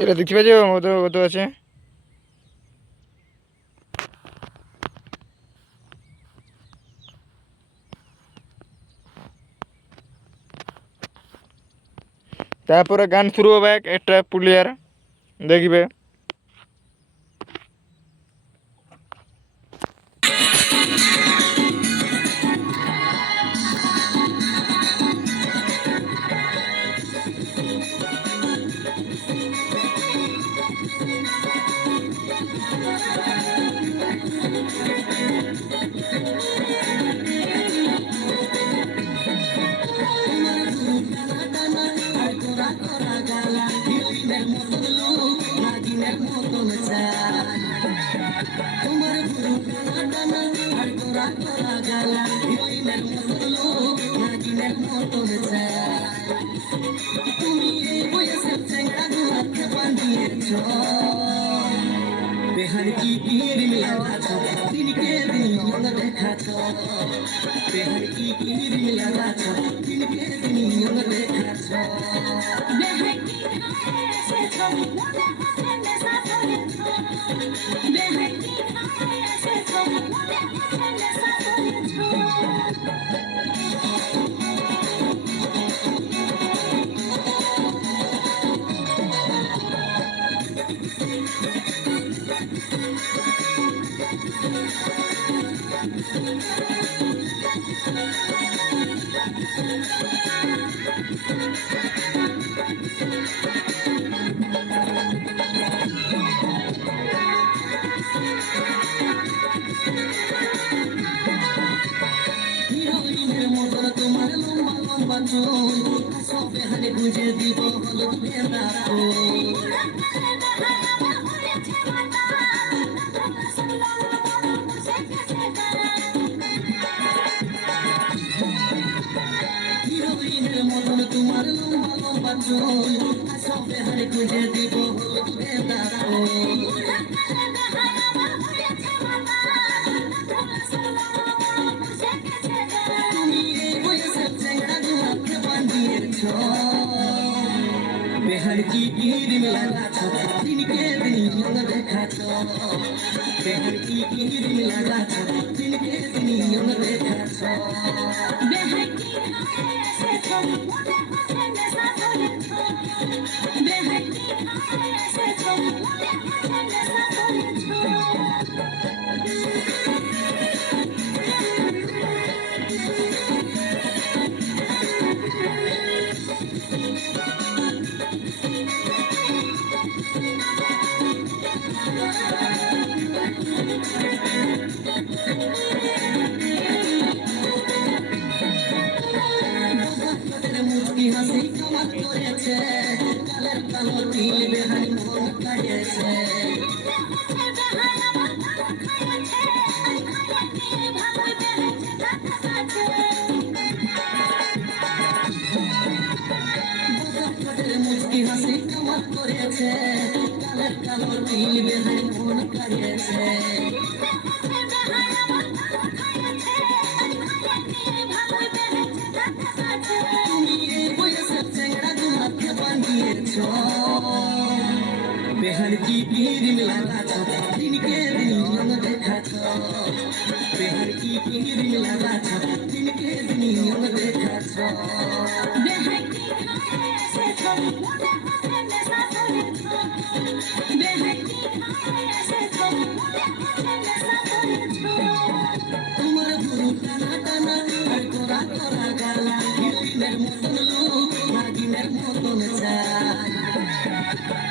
এটা দেখতে পাচ্ছ কত কত আছে। তারপরে গান শুরু হবে একটা পুলিয়ার দেখবে। बेहद की पीर मिला था दिन के दिन यूं देखा था बेहद की पीर मिला था दिन के दिन यूं देखा था बेहद की ऐसे छोड़ मुझे पसंद सा छोड़ बेहद की ऐसे छोड़ मुझे पसंद सा छोड़ হিরোইনের মতন তোমার লম্বা লম্বা চুল সবে হানে গুঁজে দিব হলুদ গেঁদা ফুল হিরোইনের মতন তোমার লম্বা লম্বা চুল সবে হানে গুঁজে দিব হলুদ গেঁদা ফুল बेहद की पीर मिला था दिन के दिन यूं देखा था बेहद की पीर मिला था दिन के दिन यूं देखा था बेहद की ऐसे छोड़ मुझे पसंद सा छोड़ बेहद की ऐसे छोड़ मुझे पसंद सा হাসি কামাল করেছে কালের কালো তিল বেহানি মন কাড়িয়েছে মুচকি হাসি কামাল করেছে কালের কালো তিল বেহানি মন কাড়িয়েছে बेहद की पीर मिला था दिन के दिन यूं देखा था बेहद की पीर मिला था दिन के दिन यूं देखा था बेहद की ऐसे छोड़ मुझे पसंद सा छोड़ बेहद की ऐसे छोड़ मुझे पसंद सा छोड़ तुम्हार गुरु टाना टाना और कोरा कोरा गाला हिरोइনের মতন লোক নাগিনের মতন চাই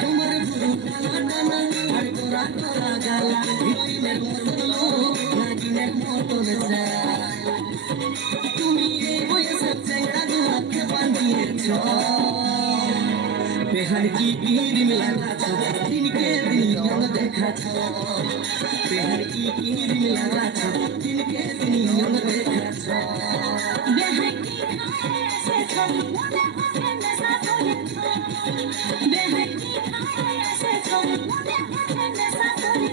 তোমার গুরু টানা টানা আর কোরা কোরা গালা হিরোইনের মতন লোক নাগিনের মতন চাই তুমি এই বয়সে চেংড়া গুলাকে বাঁধিয়েছ बेहद की पीर मिला था दिन के दिन यूं देखा था बेहद की पीर मिला था दिन के दिन यूं देखा था बेहद की ऐसे छोड़ मुझे पसंद सा छोड़ बेहद की ऐसे छोड़ मुझे पसंद सा छोड़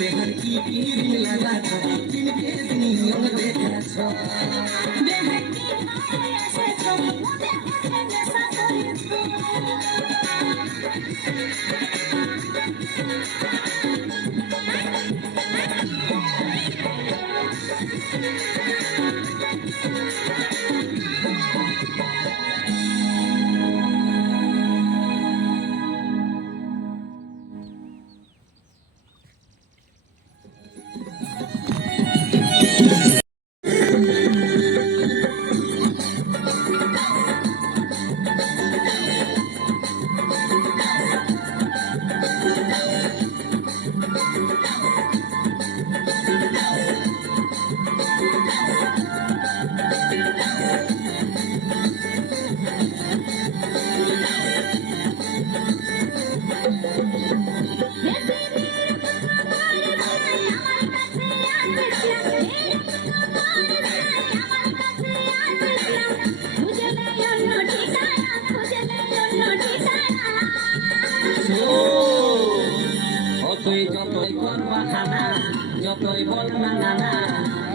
बेहद की पीर मिला था दिन के दिन यूं देखा था बेहद की ऐसे छोड़ मुझे पसंद सा छोड़ তুই যতই কর বাহানা যতই বল না না না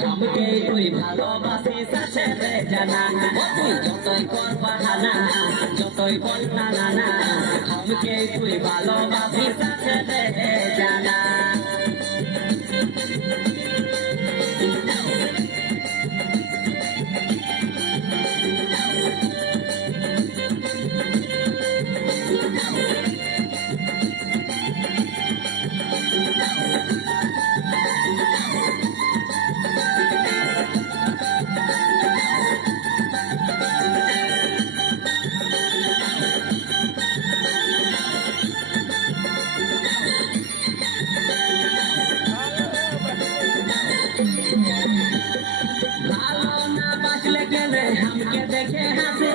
আমাকে তুই ভালোবাসিস আছে রে জানা তুই যতই কর বাহানা যতই বল না না না আমাকে তুই ভালোবাসিস আছে রে জানা हमके देखे हाथी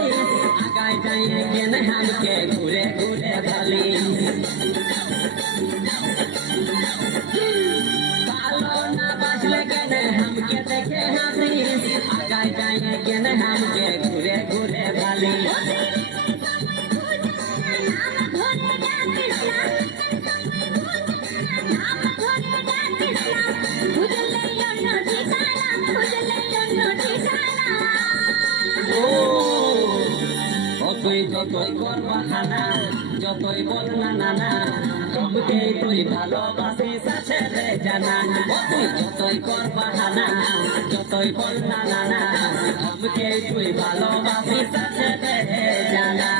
आगाय जाइए केने हमके घूरे घूरे भली पालो ना बाजले केने हमके देखे हाथी आगाय जाइए केने हमके घूरे घूरे भली তুই যতই কর বাহানা যতই বল না না না আমাকে তুই ভালোবাসিস আছে রে জানা তুই যতই কর বাহানা যতই বল না না না আমাকে তুই ভালোবাসিস আছে রে জানা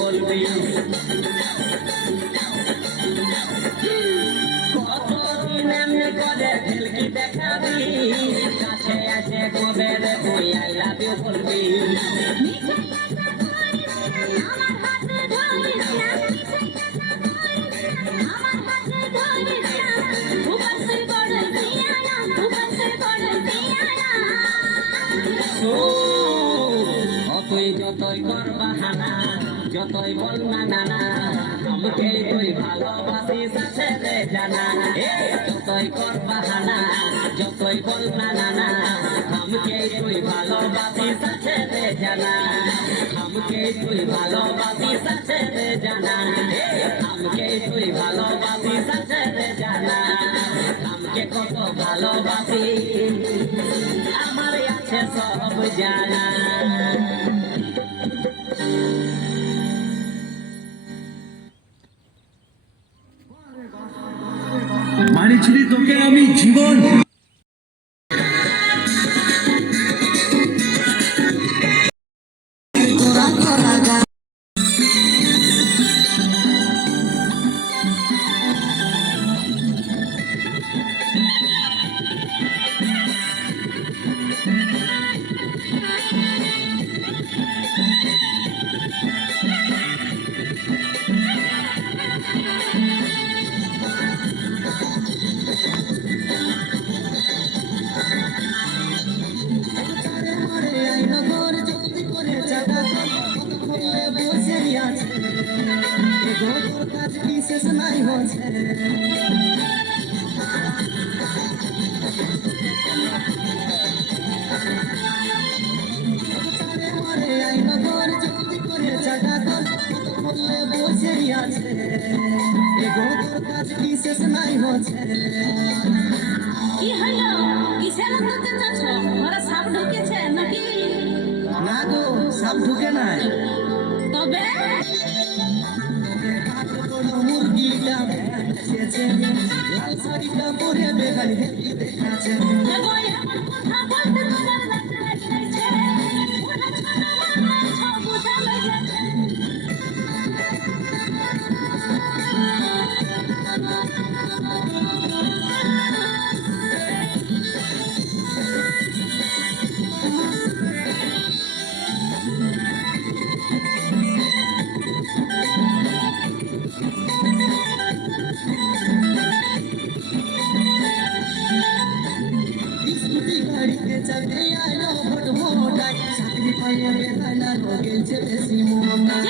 বলবি কতদিন এমনি করে ফেলকি দেখাবি কাছে আসে কবে রে তুই আই লাভ ইউ বলবি তুই যতই কর বাহানা যতই বল না না না আমাকে তুই ভালোবাসিস আছে রে জানা যতই কর বাহানা যতই বল না না না আমাকে তুই ভালোবাসিস আছে রে জানা আমাকে তুই ভালোবাসিস আছে রে জানা আমাকে তুই ভালোবাসিস আছে রে জানা আমাকে কত ভালোবাসি আমার আছে সব জানা মানেছিলি তোকে আমি জীবন নাই হচ্ছে মারে আইনা ঘর জলদি করে জায়গা কর বললে বসেই আছে এগো তোর কাজ কি শেষ নাই হচ্ছে কি হলো কিসের আনন্দে যাচ্ছ ঘরে সাপ ঢুকেছে নাকি না গো সব ঢুকে নাই তবে মুরগিটা এসেছে লাল শাড়িটা পরে বেগানি হেঁটে দেখাচ্ছে দেখো এমন কথা বলতে তোমার লাগছে ওরা ছোট মানুষ বুঝা লেগেছে স্কুটি গাড়িতে চাপে আলো ভোট ভোটায় চাকরি পাইয়া বেড়ায় না গেছে বেশি মোটায়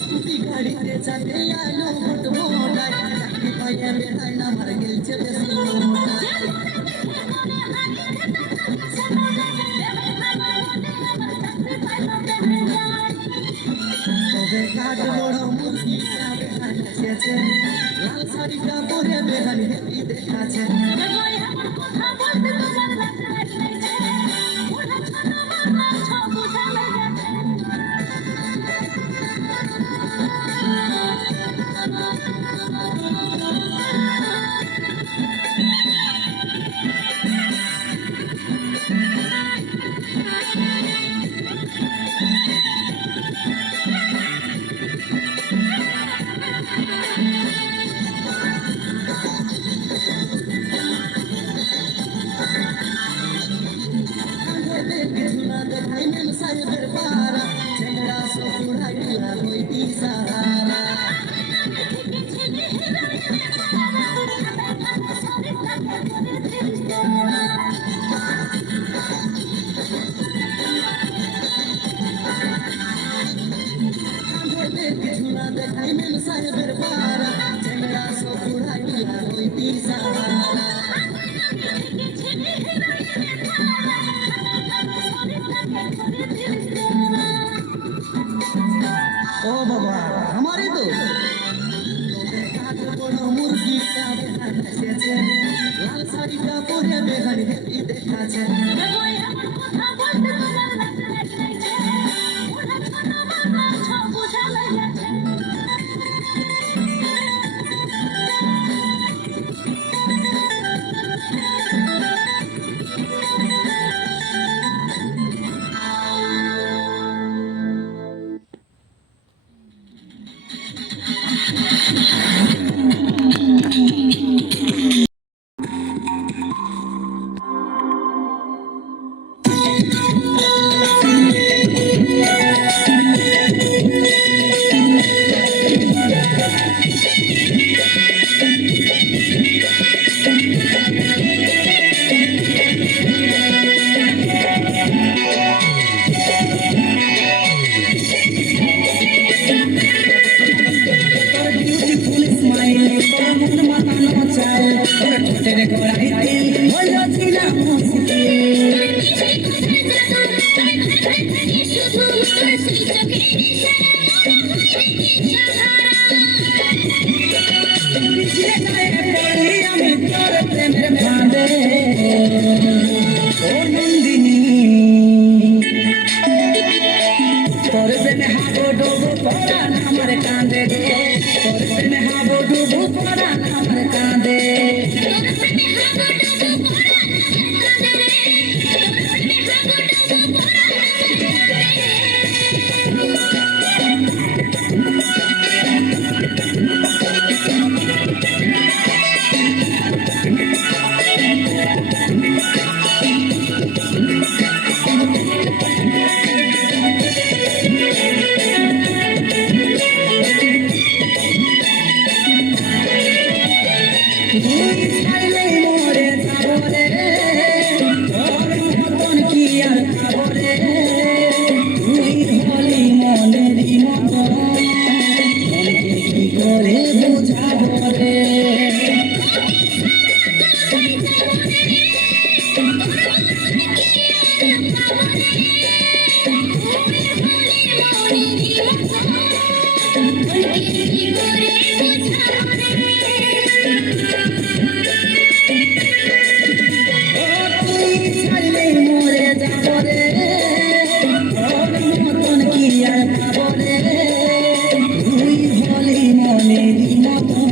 স্কুটি গাড়িতে চাপে আলো ভোট ভোটায় চাকরি পাইয়া বেড়ায় না গেছে বেশি মোটায় তবে কাজ বড় মুরগিটা বেড়ায় এসেছে লাল শাড়িটা পরে বেড়ানি হেঁটে দেখাচ্ছে দেখো এমন কথা বলতে তোমার লাগছে ওরা ছোট মানুষ বুঝা লেগেছে কিছু না দেখাই মেম সাহেবের পাড়া ছেলেরা সব উড়াইয়া হইতি সাহারা কিছু না দেখাই মেম সাহেবের পাড়া ছেলেরা সব উড়াইয়া হইতি সাহারা ও বাবা আমারই তো কাজ বড় মুরগিটা বেড়ায় এসেছে লাল শাড়িটা পরে বেড়ানি হেঁটে দেখাচ্ছে দেখো এমন কথা বলতে তোমার লাগছে ওরা ছোট মানুষ বুঝা লেগেছে বিউটিফুল স্মাইল তোর মন মাতানো চাই তোর ঠোঁটের গোড়াইতে হলো ছিলাম আমি তোর প্রেমের ভাঁদে ও নন্দিনী তোর প্রেমে হাবো ডোবো পরাণ আমার কাঁদে গো তোর প্রেমে হাবো ডোবো পরাণ আমার কাঁদে চাইলে মরে যাবো রে তোর মতন কি আর পাবো রে তুই হলি মনেরই মতন মনকে কি করে বুঝাবো রে তুই ছাড়লে মরে যাবো রে তোর মতন কি আর পাবো রে তুই হলি মনেরই মতন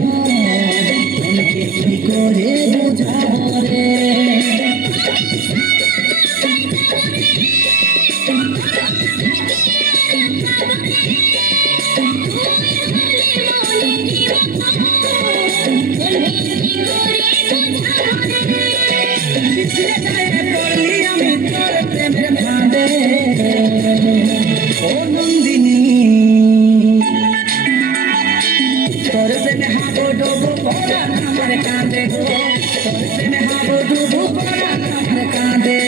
মনকে কি করে বুঝাবো রে পিছলে যায় পড়লি আমি তোর প্রেমের ফাঁদে ও নন্দিনী তোর প্রেমে হাবো ডুবো পড়ান আমার কাঁদে গো তোর প্রেমে হাবো ডুবো পড়ান আমার কাঁদে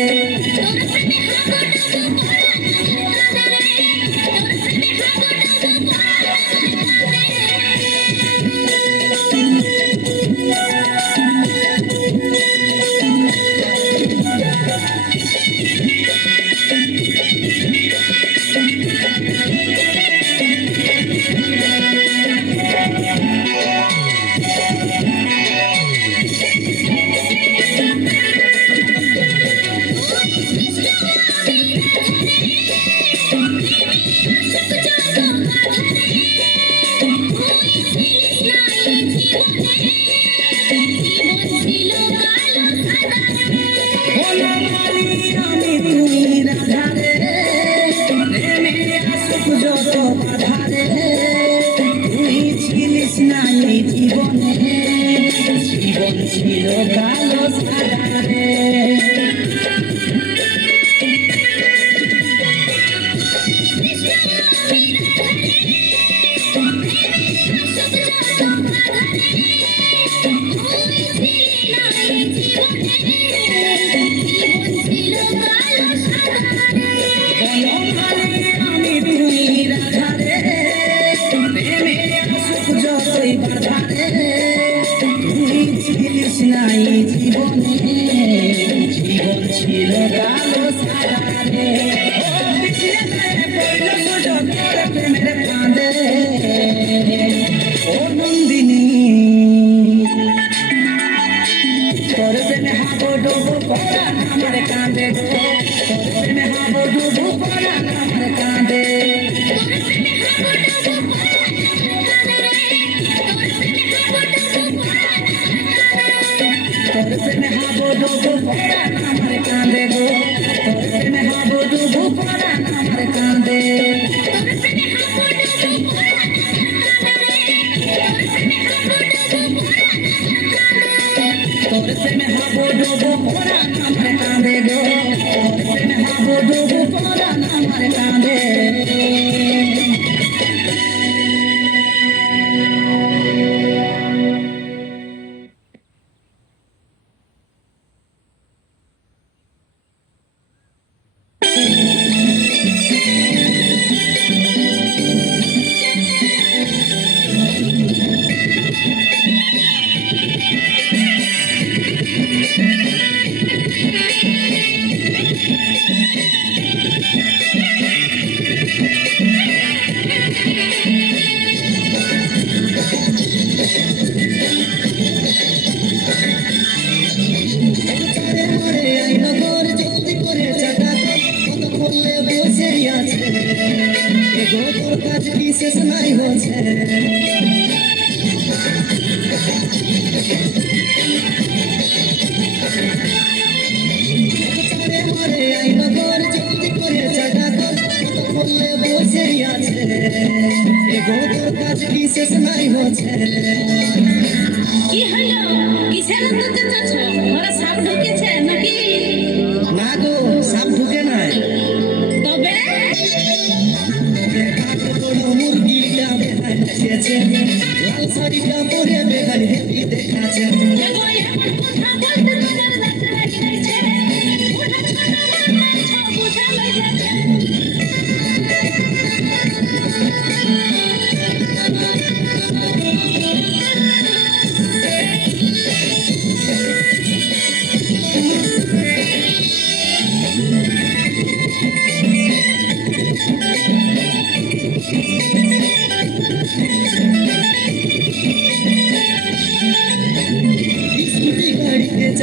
বলো মালি আমি তুই রাধা রে প্রেমে আসুক যত বাধা রে তুই ছিলিস না এই জীবনে জীবন ছিল কালো সাদা রে বলো মালি আমি তুই রাধা রে প্রেমে আসুক যতই বাধা রে তুই ছিলিস না এই জীবনে জীবন ছিল কালো সাদা রে ও পিছলে যায় পড়ল সুযোগ তোর প্রেমের ফাঁদে ও নন্দিনী তোর প্রেমে হাবো ডুবো পড়ান আমার কাঁদে গো তোর প্রেমে হাবো ডুবো পড়ান আমার কাঁদে তোর প্রেমে হাবো ডুবো পড়ান আমার কাঁদে গো তোর প্রেমে হাবো ডুবো পড়ান আমার কাঁদে তোর প্রেমে হাবো ডুবো পড়ান আমার কাঁদে গো তোর প্রেমে হাবো ডুবো পড়ান আমার কাঁদে মরে আইন ঘর জলদি করে চাটা কত করলে বসে আছে এগো তোর কাজ বিশেষ নাই হচ্ছে মরে আইন ঘর জলদি করে চাটা কত করলে বসে আছে এগো তোর কাজ বিশেষ নাই হচ্ছে কি হলো কিসের দুধ চাচ্ছ ওরা সাপ ঢুকেছে নাকি না গো সাপ ঢুকে নাই তবে মুরগিটা বেড়াচ্ছে লাল শাড়িটা পরে বেগান হেঁটে দেখাচ্ছে দেখো এখন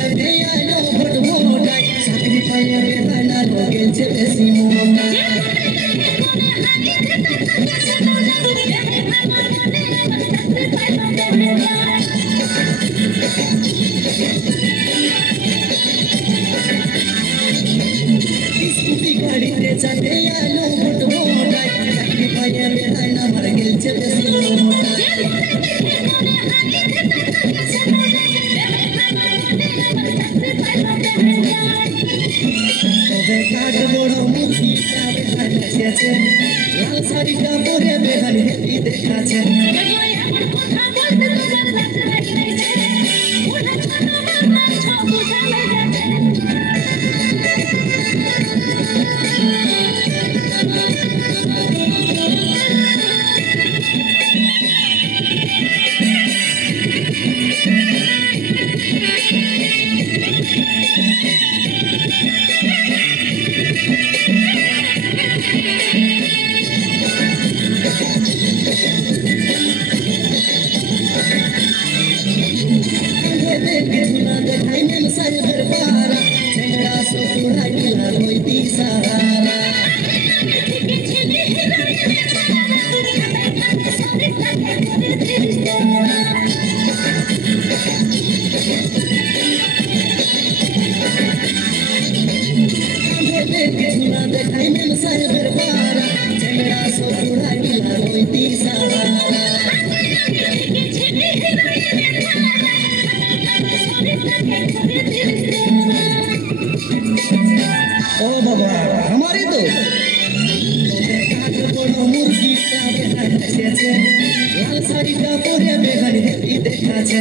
চাঁদে আলো ভোট মোটাই চাকরি পাইয়া বেহায় না গেছে বেশি মোটাই স্কুটি গাড়িতে চাঁদে আলো ভোট মোটাই চাকরি পাইয়া বেহায় না গেছে বেশি মোটাই তবে কাঠ বড় মুরগিটা বেহায় নাচেছে লাল শাড়িটা পরে বেহায় হেঁটে দেখাচ্ছে কিছু না দেখাই মেম সাহেবের পারা ছেঁড়া সকুড়াই দিলা হইতি সাহারা কিছু না দেখাই মেম সাহেবের পারা ছেঁড়া সকুড়াই দিলা হইতি সাহারা ओ बाबा हमारी तो बड़ो मुर्गीटा बेहाय नाचेছে লাল শাড়িটা পরে বেহায় হেঁটে দেখাচ্ছে